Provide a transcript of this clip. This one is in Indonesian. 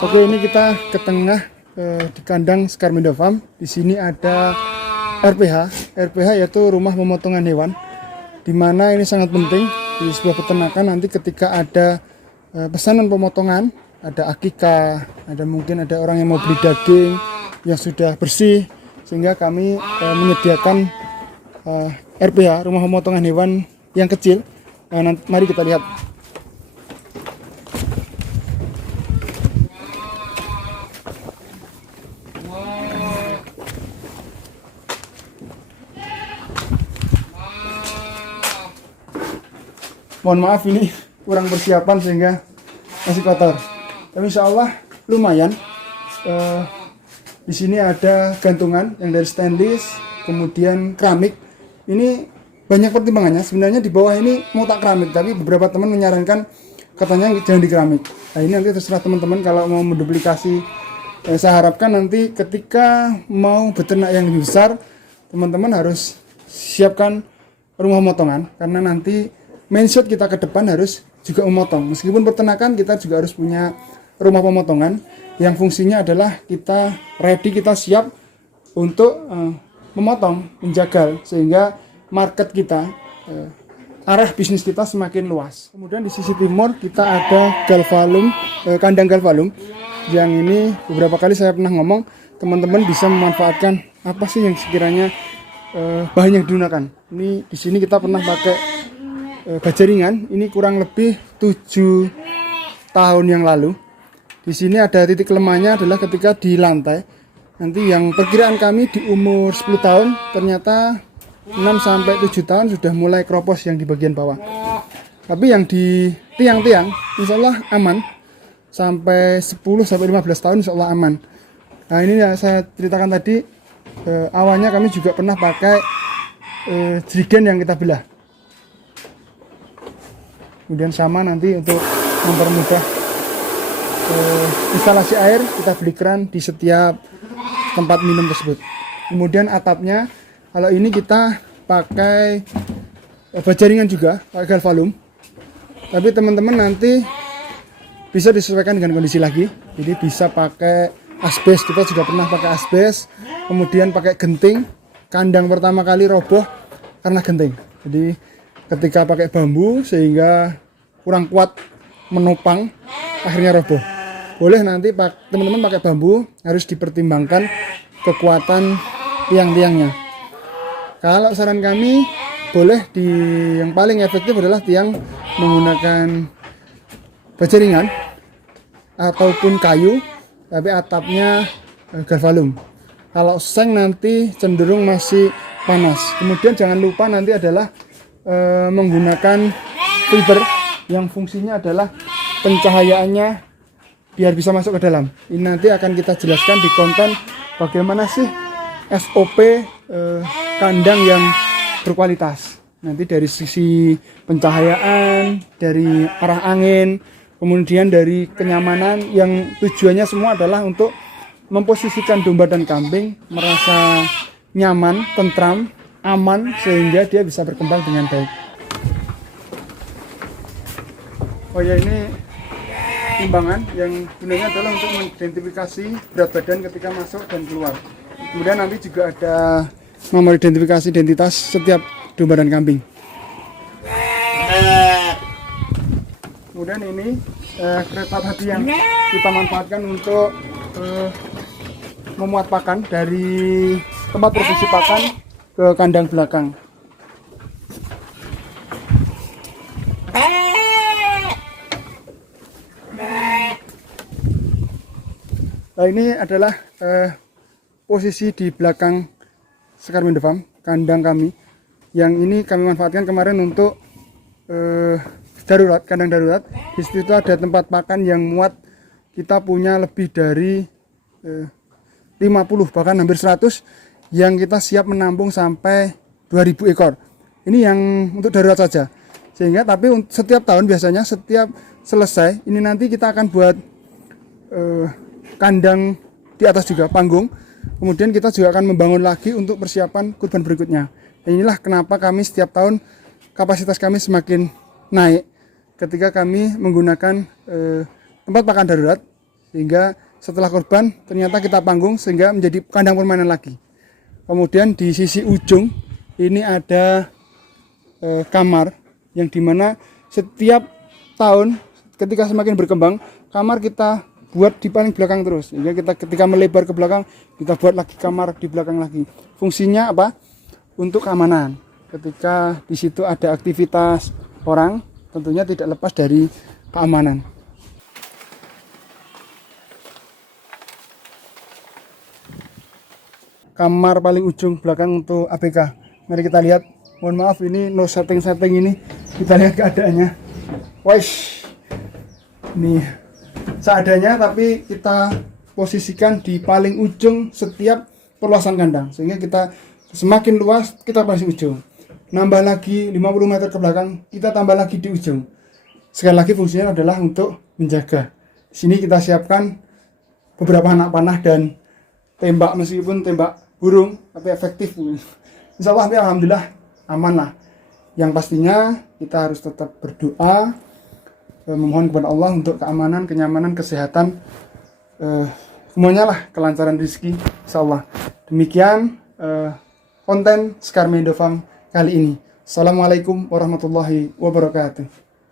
Oke, ini kita ke tengah di kandang Skarmindo Farm. Di sini ada RPH yaitu rumah pemotongan hewan. Di mana ini sangat penting di sebuah peternakan nanti ketika ada pesanan pemotongan, ada akikah, mungkin ada orang yang mau beli daging yang sudah bersih, sehingga kami menyediakan RPH, rumah pemotongan hewan yang kecil. Nanti, mari kita lihat. Mohon maaf ini kurang persiapan sehingga masih kotor. Tapi insya Allah lumayan. Di sini ada gantungan yang dari stainless, kemudian keramik. Ini banyak pertimbangannya. Sebenarnya di bawah ini mau tak keramik, tapi beberapa teman menyarankan katanya jangan di keramik. Nah ini nanti terserah teman-teman kalau mau menduplikasi. Saya harapkan nanti ketika mau beternak yang lebih besar, teman-teman harus siapkan rumah pemotongan karena nanti mindset kita ke depan harus juga memotong. Meskipun peternakan kita juga harus punya rumah pemotongan yang fungsinya adalah kita ready, kita siap untuk memotong, menjagal sehingga market kita, arah bisnis kita semakin luas. Kemudian di sisi timur kita ada galvalum, kandang galvalum yang ini beberapa kali saya pernah ngomong, teman-teman bisa memanfaatkan apa sih yang sekiranya bahan yang digunakan. Ini di sini kita pernah pakai baja ringan, ini kurang lebih 7 tahun yang lalu. Di sini ada titik lemahnya adalah ketika di lantai. Nanti yang perkiraan kami di umur 10 tahun ternyata 6-7 tahun sudah mulai keropos yang di bagian bawah. Tapi yang di tiang-tiang insya Allah aman. Sampai 10-15 tahun insya Allah aman. Nah ini yang saya ceritakan tadi, awalnya kami juga pernah pakai jerigen yang kita belah. Kemudian sama nanti untuk mempermudah instalasi air, kita beli keran di setiap tempat minum tersebut. Kemudian atapnya, kalau ini kita pakai baja ringan juga, pakai galvalum. Tapi teman-teman nanti bisa disesuaikan dengan kondisi lagi. Jadi bisa pakai asbes, kita juga pernah pakai asbes. Kemudian pakai genting, kandang pertama kali roboh karena genting. Jadi ketika pakai bambu sehingga kurang kuat menopang, akhirnya roboh. Boleh nanti teman-teman pakai bambu, harus dipertimbangkan kekuatan tiang-tiangnya. Kalau saran kami, boleh yang paling efektif adalah tiang menggunakan baja ringan ataupun kayu, tapi atapnya galvalum. Kalau seng nanti cenderung masih panas. Kemudian jangan lupa nanti adalah menggunakan fiber yang fungsinya adalah pencahayaannya biar bisa masuk ke dalam. Ini nanti akan kita jelaskan di konten bagaimana sih SOP kandang yang berkualitas. Nanti dari sisi pencahayaan, dari arah angin, kemudian dari kenyamanan yang tujuannya semua adalah untuk memposisikan domba dan kambing merasa nyaman, tentram, aman sehingga dia bisa berkembang dengan baik. Oh ya, ini timbangan yang gunanya adalah untuk mengidentifikasi berat badan ketika masuk dan keluar. Kemudian nanti juga ada nomor identifikasi identitas setiap domba dan kambing. Kemudian ini kereta tadi yang kita manfaatkan untuk memuat pakan dari tempat produksi pakan ke kandang belakang. Nah ini adalah posisi di belakang Skarmindo Farm, kandang kami. Yang ini kami manfaatkan kemarin untuk darurat, kandang darurat. Di situ ada tempat pakan yang muat. Kita punya lebih dari 50 bahkan hampir 100 yang kita siap menampung sampai 2000 ekor. Ini yang untuk darurat saja. Sehingga tapi setiap tahun biasanya setiap selesai ini nanti kita akan buat kandang di atas juga, panggung. Kemudian kita juga akan membangun lagi untuk persiapan kurban berikutnya. Dan inilah kenapa kami setiap tahun kapasitas kami semakin naik ketika kami menggunakan tempat pakan darurat sehingga setelah korban ternyata kita panggung sehingga menjadi kandang permainan lagi. Kemudian di sisi ujung ini ada kamar yang dimana setiap tahun ketika semakin berkembang, kamar kita buat di paling belakang terus. Sehingga kita ketika melebar ke belakang, kita buat lagi kamar di belakang lagi. Fungsinya apa? Untuk keamanan. Ketika di situ ada aktivitas orang, tentunya tidak lepas dari keamanan. Kamar paling ujung belakang untuk ABK. Mari kita lihat. Mohon maaf ini no setting ini. Kita lihat keadaannya. Wais. Ini seadanya tapi kita posisikan di paling ujung setiap perluasan kandang. Sehingga kita semakin luas kita paling ujung. Nambah lagi 50 meter ke belakang, kita tambah lagi di ujung. Sekali lagi fungsinya adalah untuk menjaga. Di sini kita siapkan beberapa anak panah dan tembak, meskipun tembak burung tapi efektif. Insya Allah, alhamdulillah aman lah. Yang pastinya kita harus tetap berdoa, memohon kepada Allah untuk keamanan, kenyamanan, kesehatan, semuanya lah, kelancaran rezeki, insya Allah. Demikian konten Skarmindo Farm kali ini. Assalamualaikum warahmatullahi wabarakatuh.